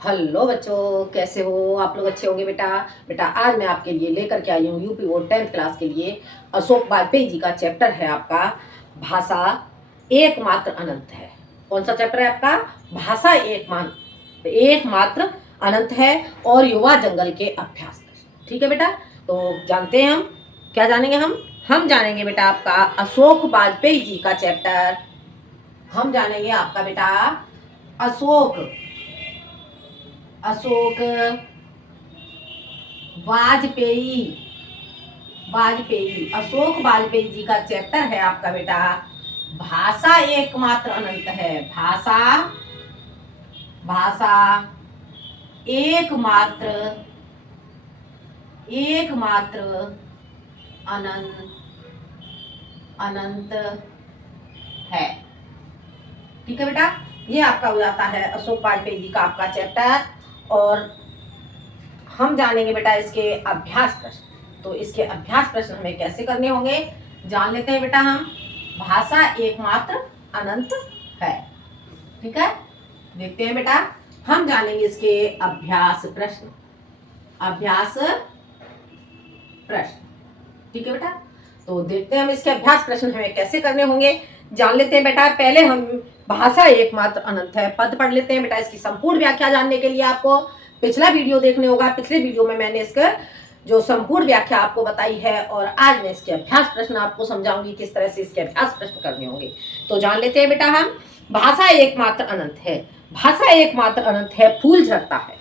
Hello बच्चों, कैसे हो आप लोग? अच्छे होंगे बेटा। बेटा आज मैं आपके लिए लेकर के आई हूँ यूपी बोर्ड 10th क्लास के लिए अशोक वाजपेयी जी का चैप्टर है आपका भाषा एकमात्र अनंत है। कौन सा चैप्टर है आपका? भाषा एकमात्र अनंत है और युवा जंगल के अभ्यास। ठीक है बेटा, तो जानते हैं हम क्या जानेंगे। हम जानेंगे बेटा आपका अशोक वाजपेयी जी का चैप्टर। हम जानेंगे आपका बेटा अशोक अशोक वाजपेयी वाजपेयी अशोक वाजपेयी जी का चैप्टर है आपका बेटा भाषा एकमात्र अनंत है। भाषा भाषा एकमात्र एकमात्र अनंत अनंत है। ठीक है बेटा, ये आपका हो जाता है अशोक वाजपेयी जी का आपका चैप्टर। और हम जानेंगे बेटा इसके अभ्यास प्रश्न। तो इसके अभ्यास प्रश्न हमें कैसे करने होंगे जान लेते हैं बेटा। हम भाषा एकमात्र अनंत है। ठीक है, देखते हैं बेटा। हम जानेंगे इसके अभ्यास प्रश्न। ठीक है बेटा, तो देखते हैं हम इसके अभ्यास प्रश्न हमें कैसे करने होंगे जान लेते हैं बेटा। पहले हम भाषा एकमात्र अनंत है पद पढ़ लेते हैं बेटा। इसकी संपूर्ण व्याख्या जानने के लिए आपको पिछला वीडियो देखने होगा। पिछले वीडियो में मैंने इसका जो संपूर्ण व्याख्या आपको बताई है और आज मैं इसके अभ्यास प्रश्न आपको समझाऊंगी किस तरह से इसके अभ्यास प्रश्न करने होंगे। तो जान लेते हैं बेटा। हम भाषा एकमात्र अनंत है। भाषा एकमात्र अनंत है। फूल झड़ता है,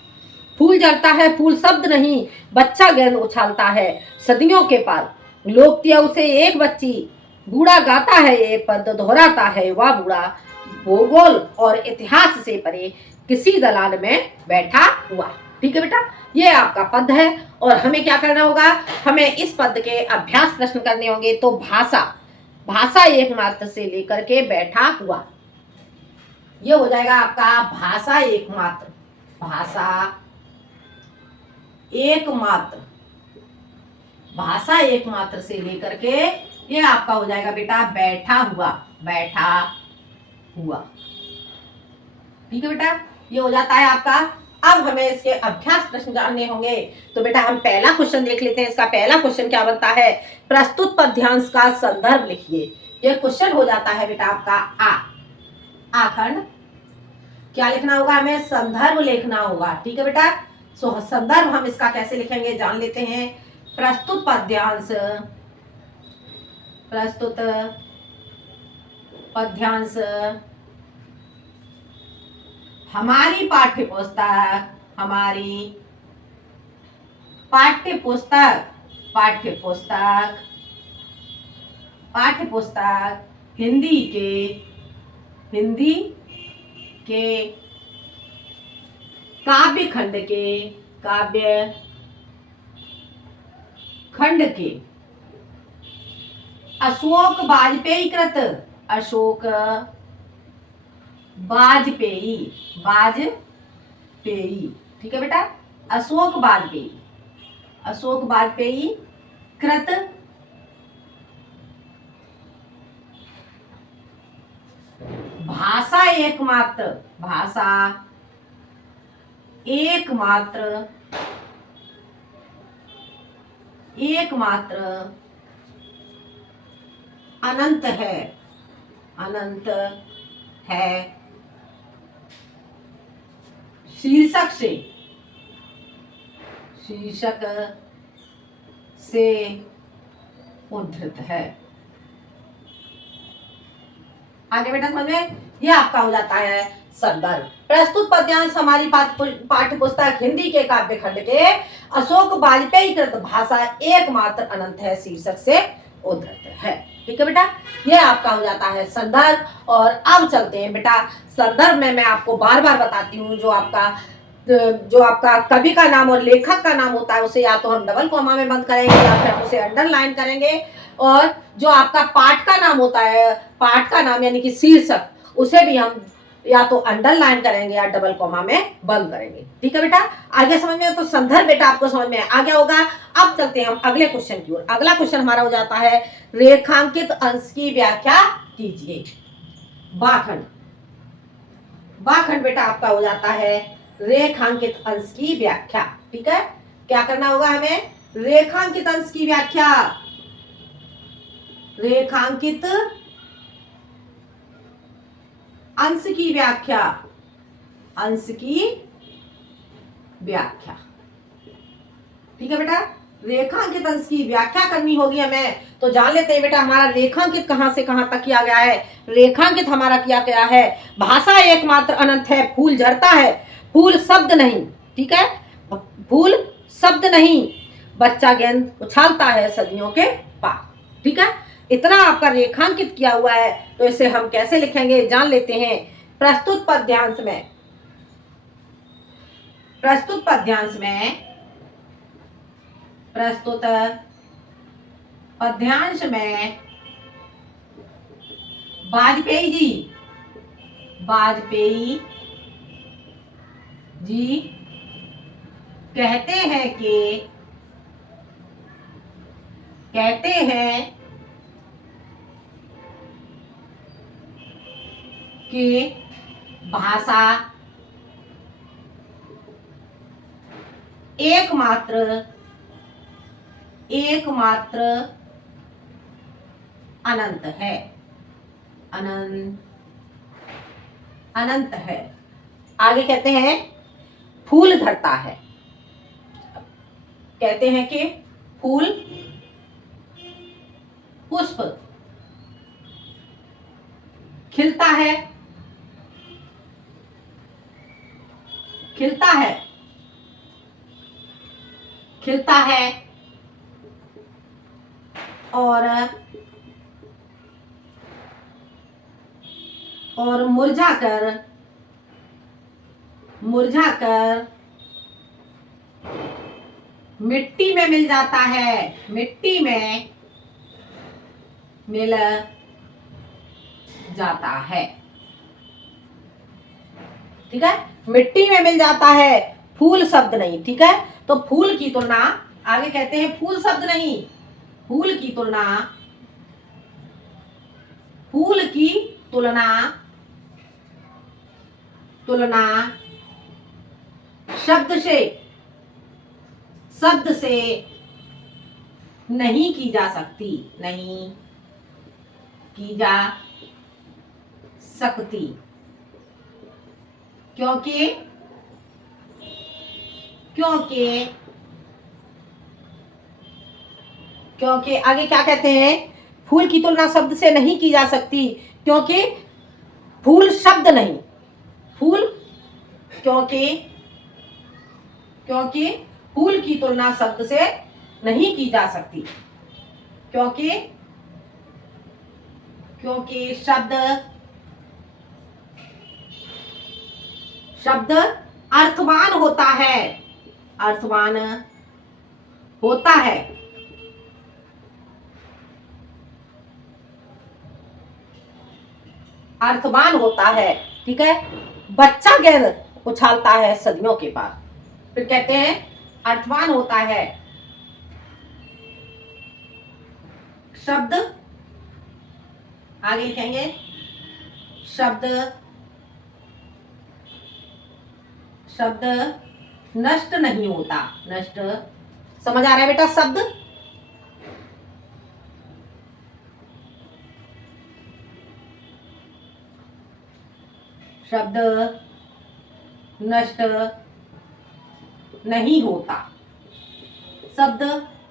फूल झड़ता है, फूल शब्द नहीं बच्चा गेंद उछालता है। सदियों के पार लोकती है उसे एक बच्ची, बूढ़ा गाता है एक पद, दोहराता है वह बूढ़ा, भूगोल और इतिहास से परे किसी दलान में बैठा हुआ। ठीक है बेटा, ये आपका पद है और हमें क्या करना होगा, हमें इस पद के अभ्यास प्रश्न करने होंगे। तो भाषा एकमात्र से लेकर के बैठा हुआ, ये हो जाएगा आपका भाषा एकमात्र भाषा एकमात्र से लेकर के ये आपका हो जाएगा बेटा बैठा हुआ। ठीक है बेटा, ये हो जाता है आपका। अब हमें इसके अभ्यास प्रश्न जानने होंगे। तो बेटा हम पहला क्वेश्चन देख लेते हैं। इसका पहला क्वेश्चन क्या बनता है, प्रस्तुत पद्यांश का संदर्भ लिखिए। ये क्वेश्चन हो जाता है बेटा आपका आखंड। क्या लिखना होगा हमें, संदर्भ लिखना होगा। ठीक है बेटा, सो संदर्भ हम इसका कैसे लिखेंगे जान लेते हैं। प्रस्तुत पद्यांश हमारी पाठ्य पुस्तक हिंदी के काव्य खंड के अशोक वाजपेयी। ठीक है बेटा, अशोक वाजपेयी कृत भाषा एकमात्र अनंत है शीर्षक से उद्धृत है। आगे बेटा समझ में, यह आपका हो जाता है संदर्भ। प्रस्तुत पद्यांश हमारी पाठ्य पुस्तक हिंदी के काव्य खंड के अशोक वाजपेयी कृत भाषा एकमात्र अनंत है शीर्षक से उद्धृत है। ठीक है बेटा, यह आपका हो जाता है संदर्भ। और अब चलते हैं बेटा संदर्भ में मैं आपको बार बार बताती हूँ जो आपका कवि का नाम और लेखक का नाम होता है उसे या तो हम डबल कॉमा में बंद करेंगे या फिर हम उसे अंडरलाइन करेंगे। और जो आपका पाठ का नाम होता है, पाठ का नाम यानी कि शीर्षक, उसे भी हम या तो अंडरलाइन करेंगे या डबल कॉमा में बंद करेंगे। ठीक है बेटा, आगे समझ में, तो संदर्भ बेटा आपको समझ में आ गया होगा। अब चलते हैं हम अगले क्वेश्चन की ओर। अगला क्वेश्चन हमारा हो जाता है रेखांकित अंश की व्याख्या कीजिए। बाखंड बेटा आपका हो जाता है रेखांकित अंश की व्याख्या। ठीक है, क्या करना होगा हमें? रेखांकित अंश की व्याख्या। रेखांकित अंश की व्याख्या। अंश की व्याख्या। ठीक है बेटा, रेखांकित अंश की व्याख्या करनी होगी हमें। तो जान लेते हैं बेटा हमारा रेखांकित कहां से कहां तक किया गया है। रेखांकित हमारा किया गया है, भाषा एकमात्र अनंत है, फूल झड़ता है, फूल शब्द नहीं। ठीक है, फूल शब्द नहीं, बच्चा गेंद उछालता है सदियों के पार। ठीक है, इतना आपका रेखांकित किया हुआ है। तो इसे हम कैसे लिखेंगे जान लेते हैं। प्रस्तुत पद्यांश में, प्रस्तुत पद्यांश में, प्रस्तुत पद्यांश में वाजपेयी जी, वाजपेयी जी कहते हैं कि, कहते हैं कि भाषा एकमात्र, एकमात्र अनंत है, अनंत, अनंत है। आगे कहते हैं फूल धरता है, कहते हैं कि फूल, पुष्प खिलता है, खिलता है, खिलता है और मुरझाकर, मुरझाकर मिट्टी में मिल जाता है, मिट्टी में मिल जाता है। ठीक है, मिट्टी में मिल जाता है, फूल शब्द नहीं। ठीक है, तो फूल की तुलना, आगे कहते हैं फूल शब्द नहीं, फूल की तुलना, फूल की तुलना, तुलना शब्द से, शब्द से नहीं की जा सकती, नहीं की जा सकती, क्योंकि, क्योंकि, क्योंकि आगे क्या कहते हैं, फूल की तुलना शब्द से नहीं की जा सकती क्योंकि फूल शब्द नहीं, फूल, क्योंकि, क्योंकि फूल की तुलना शब्द से नहीं की जा सकती, क्योंकि, क्योंकि शब्द, शब्द अर्थवान होता है, अर्थवान होता है, अर्थवान होता है। ठीक है, बच्चा गेंद उछालता है सदियों के पार। फिर कहते हैं अर्थवान होता है, शब्द, आगे लिखेंगे शब्द, शब्द नष्ट नहीं होता, नष्ट, समझ आ रहा है बेटा? शब्द, शब्द नष्ट नहीं होता, शब्द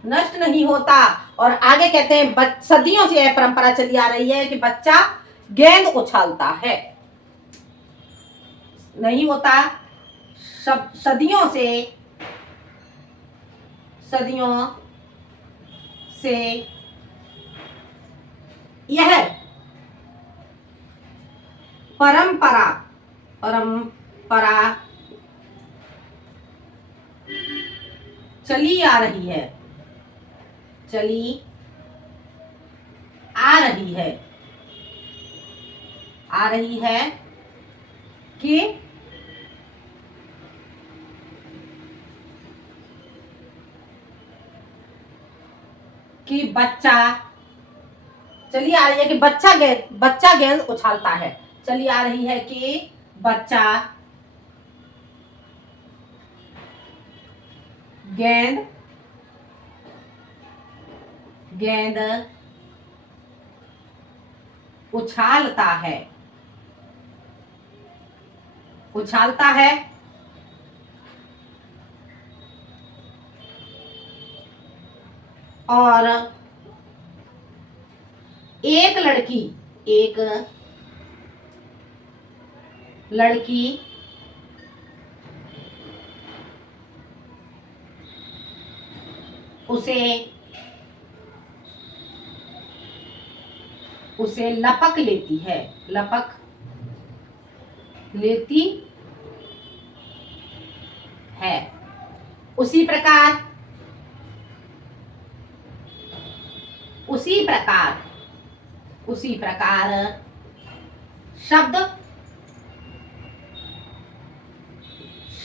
नष्ट नहीं होता। और आगे कहते हैं सदियों से यह परंपरा चली आ रही है कि बच्चा गेंद उछालता है, नहीं होता, सदियों से, सदियों से यह परंपरा, परंपरा चली आ रही है, चली आ रही है, आ रही है कि बच्चा, चली आ रही है कि बच्चा गेंद उछालता है, चली आ रही है कि बच्चा गेंद, गेंद उछालता है, उछालता है। और एक लड़की, एक लड़की उसे लपक लेती है, लपक लेती है। उसी प्रकार, उसी प्रकार, उसी प्रकार शब्द,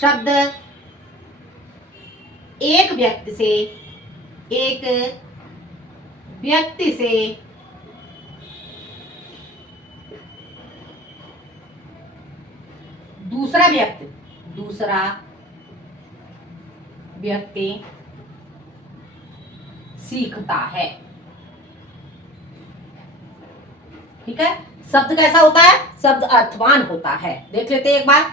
शब्द एक व्यक्ति से, एक व्यक्ति से दूसरा व्यक्ति, दूसरा व्यक्ति सीखता है। ठीक है, शब्द कैसा होता है? शब्द अर्थवान होता है। देख लेते हैं एक बार।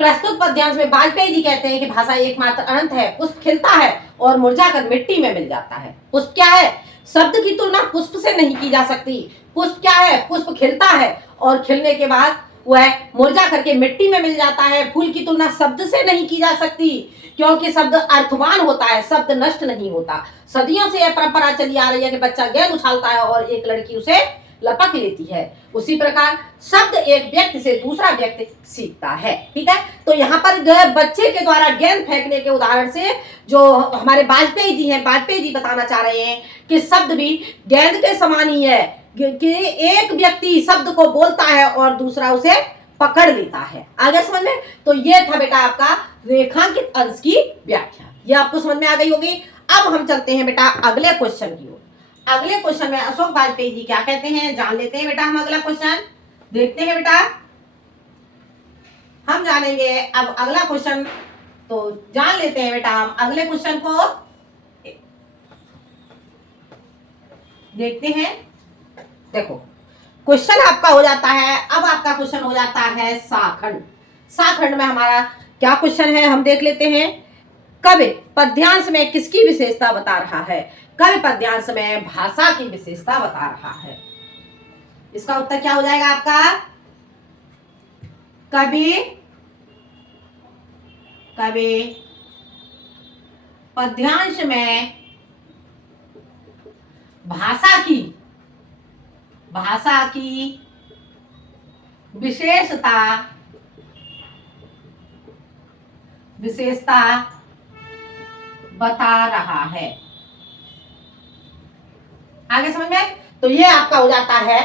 प्रस्तुत पद्यांश में वाजपेयी जी कहते हैं कि भाषा एकमात्र अनंत है, पुष्प खिलता है और मुरझाकर मिट्टी में मिल जाता है। पुष्प क्या है? शब्द की तुलना पुष्प से नहीं की जा सकती। पुष्प क्या है? पुष्प खिलता है और खिलने के बाद वह मुरझा करके मिट्टी में मिल जाता है। फूल की तुलना शब्द से नहीं की जा सकती, क्योंकि शब्द अर्थवान होता है, शब्द नष्ट नहीं होता। सदियों से यह परंपरा चली आ रही है कि बच्चा गेंद उछालता है और एक लड़की उसे लपक लेती है। उसी प्रकार शब्द एक व्यक्ति से दूसरा व्यक्ति सीखता है। ठीक है, तो यहाँ पर बच्चे के द्वारा गेंद फेंकने के उदाहरण से जो हमारे वाजपेयी जी हैं, वाजपेयी जी बताना चाह रहे हैं कि शब्द भी गेंद के समान ही है कि एक व्यक्ति शब्द को बोलता है और दूसरा उसे पकड़ लेता है। आगे समझ में? तो ये था बेटा आपका रेखांकित अंश की व्याख्या। ये आपको समझ में आ गई होगी। अब हम चलते हैं बेटा अगले क्वेश्चन की ओर। अगले क्वेश्चन में अशोक वाजपेयी जी क्या कहते हैं जान लेते हैं बेटा। हम अगला क्वेश्चन देखते हैं बेटा। हम जानेंगे अब अगला क्वेश्चन, तो जान लेते हैं बेटा हम अगले क्वेश्चन को देखते हैं। देखो क्वेश्चन आपका हो जाता है, अब आपका क्वेश्चन हो जाता है साखंड। साखंड में हमारा क्या क्वेश्चन है हम देख लेते हैं। कवि पद्यांश में किसकी विशेषता बता रहा है? कवि पद्यांश में भाषा की विशेषता बता रहा है। इसका उत्तर क्या हो जाएगा आपका? कवि पद्यांश में भाषा की विशेषता बता रहा है। आगे समझ में? तो ये आपका हो जाता है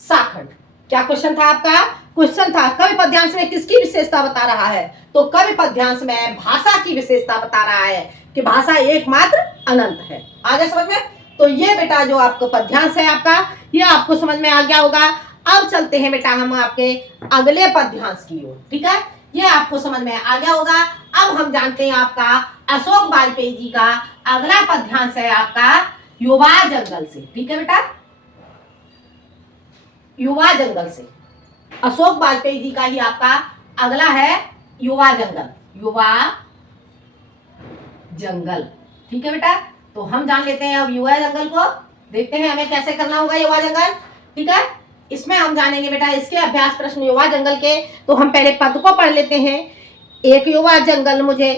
साखंड। क्या क्वेश्चन था आपका? क्वेश्चन था कवि पद्यांश में किसकी विशेषता बता रहा है? तो कवि पद्यांश में भाषा की विशेषता बता रहा है कि भाषा एकमात्र अनंत है। आगे समझ में? तो ये बेटा जो आपको पद्यांश है आपका, ये आपको समझ में आ गया होगा। अब चलते हैं बेटा हम आपके अगले पद्यांश की ओर। ठीक है, ये आपको समझ में आ गया होगा। अब हम जानते हैं आपका अशोक वाजपेयी जी का अगला पद्यांश है आपका युवा जंगल से। ठीक है बेटा, युवा जंगल से अशोक वाजपेयी जी का ही आपका अगला है युवा जंगल। युवा जंगल, ठीक है बेटा। तो हम जान लेते हैं अब युवा जंगल को, देखते हैं हमें कैसे करना होगा युवा जंगल। ठीक है, इसमें हम जानेंगे बेटा इसके अभ्यास प्रश्न युवा जंगल के। तो हम पहले पद को पढ़ लेते हैं। एक युवा जंगल मुझे,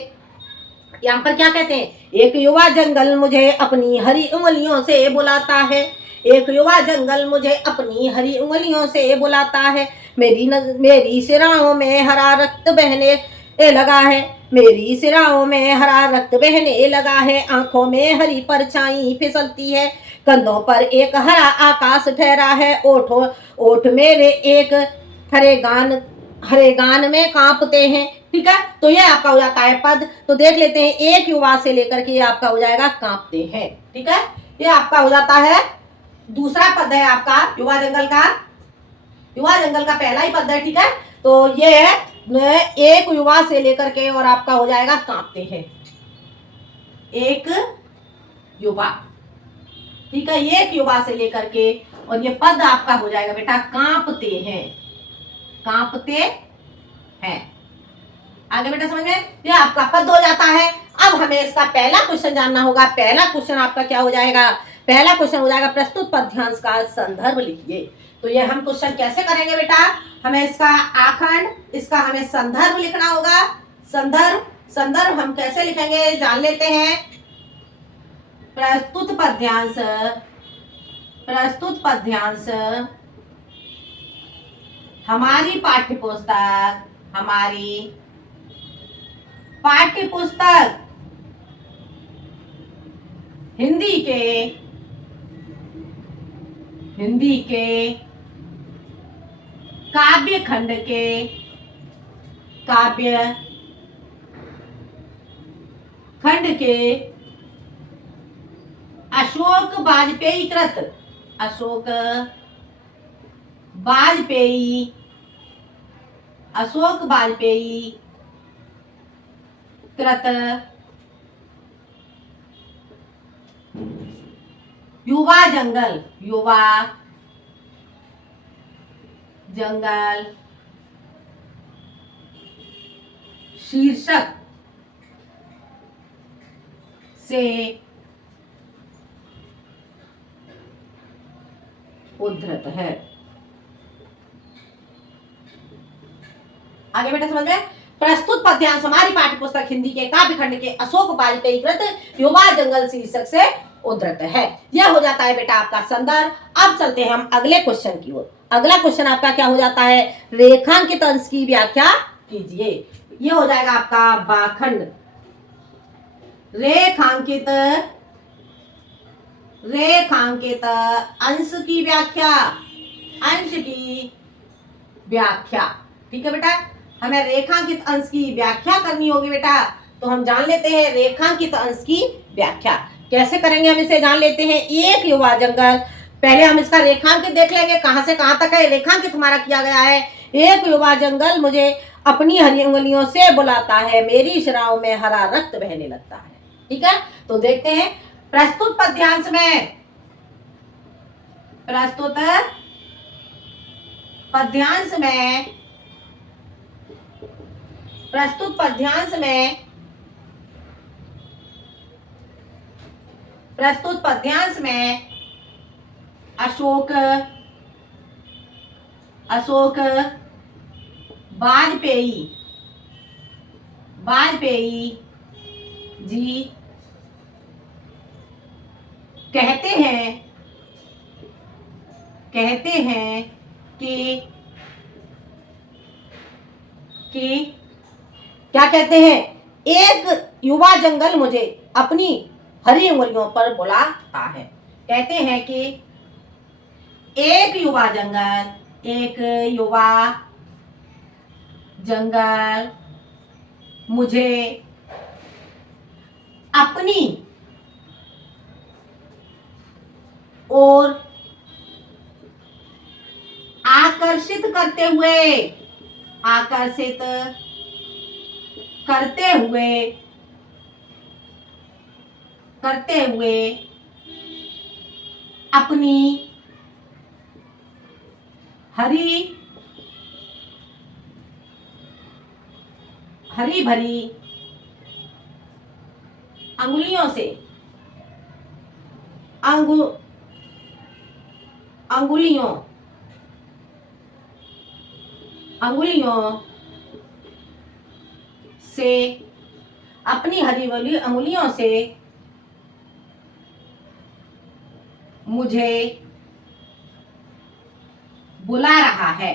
यहाँ पर क्या कहते हैं? एक युवा जंगल मुझे अपनी हरी उंगलियों से बुलाता है। एक युवा जंगल मुझे अपनी हरी उंगलियों से बुलाता है। मेरी सिराओं में हरा रक्त बहने लगा है। मेरी सिराओं में हरा रक्त बहने लगा है। आंखों में हरी परछाई फिसलती है। कंधों पर एक हरा आकाश ठहरा है। ओठ मेरे एक हरे गान में कांपते हैं। ठीक है, तो ये आपका हो जाता है पद। तो देख लेते हैं एक युवा से लेकर के ये आपका हो जाएगा कांपते हैं। ठीक है, ये आपका हो जाता है दूसरा पद है आपका युवा जंगल का। युवा जंगल का पहला ही पद है। ठीक है, तो ये है एक युवा से लेकर के और आपका हो जाएगा कांपते हैं। एक युवा, ठीक है, एक युवा से लेकर के, और ये पद आपका हो जाएगा बेटा कांपते हैं, कांपते हैं। आगे बेटा समझ में, ये आपका पद हो जाता है। अब हमें इसका पहला क्वेश्चन जानना होगा। पहला क्वेश्चन आपका क्या हो जाएगा, पहला क्वेश्चन हो जाएगा प्रस्तुत पद्यांश का संदर्भ लिखिए। तो ये हम क्वेश्चन कैसे करेंगे बेटा, हमें इसका आखंड, इसका हमें संदर्भ लिखना होगा। संदर्भ, संदर्भ हम कैसे लिखेंगे जान लेते हैं। प्रस्तुत पद्यांश, प्रस्तुत पद्यांश हमारी पाठ्यपुस्तक, हमारी पाठ्यपुस्तक हिंदी के, हिंदी के काव्य खंड के, काव्य खंड के अशोक वाजपेयी कृत, अशोक वाजपेयी, अशोक वाजपेयी कृत युवा जंगल, युवा जंगल शीर्षक से उद्धृत है। आगे बेटा समझ में, प्रस्तुत पद्यांश हमारी पाठ्यपुस्तक हिंदी के काव्य खंड के अशोक वाजपेयी कृत युवा जंगल शीर्षक से उद्धृत है। यह हो जाता है बेटा आपका संदर्भ। अब चलते हैं हम अगले क्वेश्चन की ओर। अगला क्वेश्चन आपका क्या हो जाता है, रेखांकित अंश की व्याख्या कीजिए। यह हो जाएगा आपका बाखंड, रेखांकित, रेखांकित अंश की व्याख्या, अंश की व्याख्या, ठीक है बेटा, हमें रेखांकित अंश की व्याख्या करनी होगी बेटा। तो हम जान लेते हैं रेखांकित अंश की व्याख्या कैसे करेंगे, हम इसे जान लेते हैं। एक युवा जंगल, पहले हम इसका रेखांकित देख लेंगे, कहां से कहां तक है रेखांकित हमारा किया गया है। एक युवा जंगल मुझे अपनी हरी उंगलियों से बुलाता है, मेरी शिराओं में हरा रक्त बहने लगता है, ठीक है। तो देखते हैं प्रस्तुत पद्यांश में, प्रस्तुत पद्यांश में, प्रस्तुत पद्यांश में, प्रस्तुत पद्यांश में अशोक, अशोक वाजपेयी, वाजपेयी जी कहते हैं, कहते हैं कि क्या कहते हैं, एक युवा जंगल मुझे अपनी हरी उंगलियों पर बुलाता है। कहते हैं कि एक युवा जंगल, एक युवा जंगल मुझे अपनी ओर आकर्षित करते हुए, आकर्षित करते हुए, करते हुए अपनी हरी, हरी भरी अंगुलियों से, अंगुलियों, अंगुलियों से, अपनी हरी भरी अंगुलियों से मुझे बुला रहा है,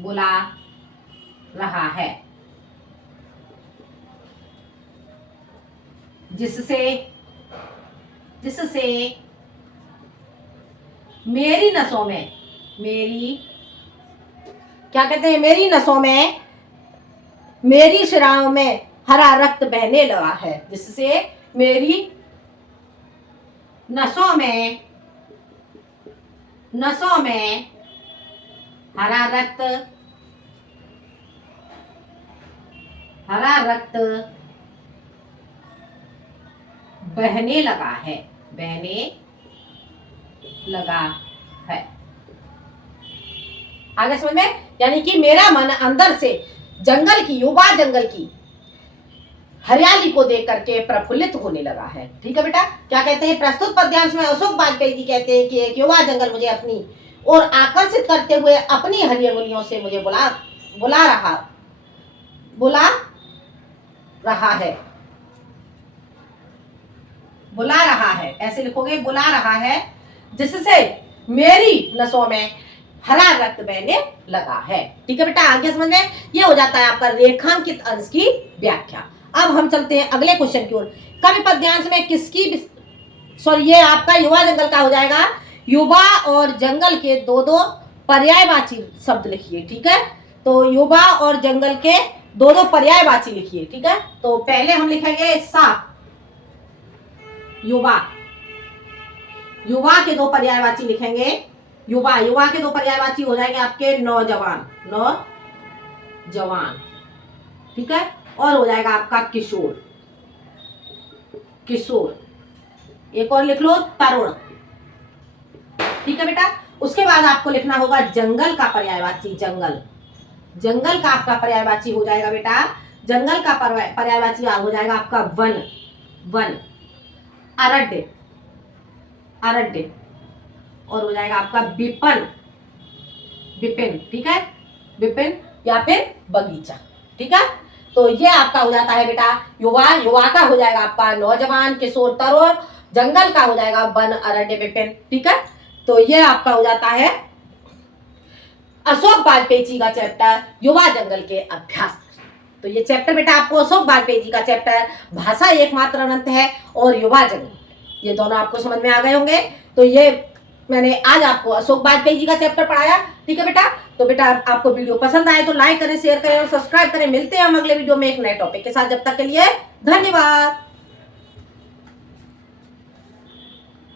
बुला रहा है, जिससे, जिससे मेरी नसों में, मेरी, क्या कहते हैं, मेरी नसों में, मेरी शिराओं में हरा रक्त बहने लगा है, जिससे मेरी नसों में, नसों में हरा रक्त, हरा रक्त बहने लगा है, बहने लगा है। आगे समझ में? यानी कि मेरा मन अंदर से जंगल की, युवा जंगल की हरियाली को देख करके प्रफुल्लित होने लगा है। ठीक है बेटा, क्या कहते हैं प्रस्तुत पद्यांश में अशोक वाजपेयी जी कहते हैं कि एक युवा जंगल मुझे अपनी और आकर्षित करते हुए अपनी हरी अंगुलियों से मुझे बुला रहा है, ऐसे लिखोगे, बुला रहा है, जिससे मेरी नसों में हरा रक्त बहने लगा है। ठीक है बेटा, आगे समझ में? ये हो जाता है आपका रेखांकित अंश की व्याख्या। अब हम चलते हैं अगले क्वेश्चन की ओर। कवि पद्यांश में किसकी, सॉरी ये आपका युवा जंगल का हो जाएगा। युवा और जंगल के दो दो पर्यायवाची शब्द लिखिए। ठीक है, तो युवा और जंगल के दो दो पर्यायवाची लिखिए। ठीक है, तो पहले हम लिखेंगे सा, युवा, युवा के दो पर्यायवाची लिखेंगे। युवा, युवा के दो पर्यायवाची हो जाएंगे आपके नौजवान, नौजवान। ठीक है, और हो जाएगा आपका किशोर, किशोर। एक और लिख लो, तरुण। ठीक है बेटा, उसके बाद आपको लिखना होगा जंगल का पर्यायवाची, जंगल, जंगल का आपका पर्यायवाची हो जाएगा बेटा, जंगल का पर्यायवाची हो जाएगा आपका वन, वन। अरण्य, अरण्य। और हो जाएगा आपका विपिन, विपिन। ठीक है, विपिन या फिर बगीचा। ठीक है, तो ये आपका हो जाता है बेटा युवा, युवा का हो जाएगा आपका नौजवान, किशोर, तरुण, जंगल का हो जाएगा वन, अरण्य, विपिन। ठीक है, तो ये आपका हो जाता है अशोक वाजपेयी जी का चैप्टर युवा जंगल के अभ्यास। तो ये चैप्टर बेटा आपको अशोक वाजपेयी जी का चैप्टर भाषा एकमात्र अनंत है और युवा जंगल, ये दोनों आपको समझ में आ गए होंगे। तो ये मैंने आज आपको अशोक वाजपेयी जी का चैप्टर पढ़ाया। ठीक है बेटा, तो बेटा आपको वीडियो पसंद आए तो लाइक करें, शेयर करें और सब्सक्राइब करें। मिलते हैं हम अगले वीडियो में एक नए टॉपिक के साथ। जब तक के लिए धन्यवाद।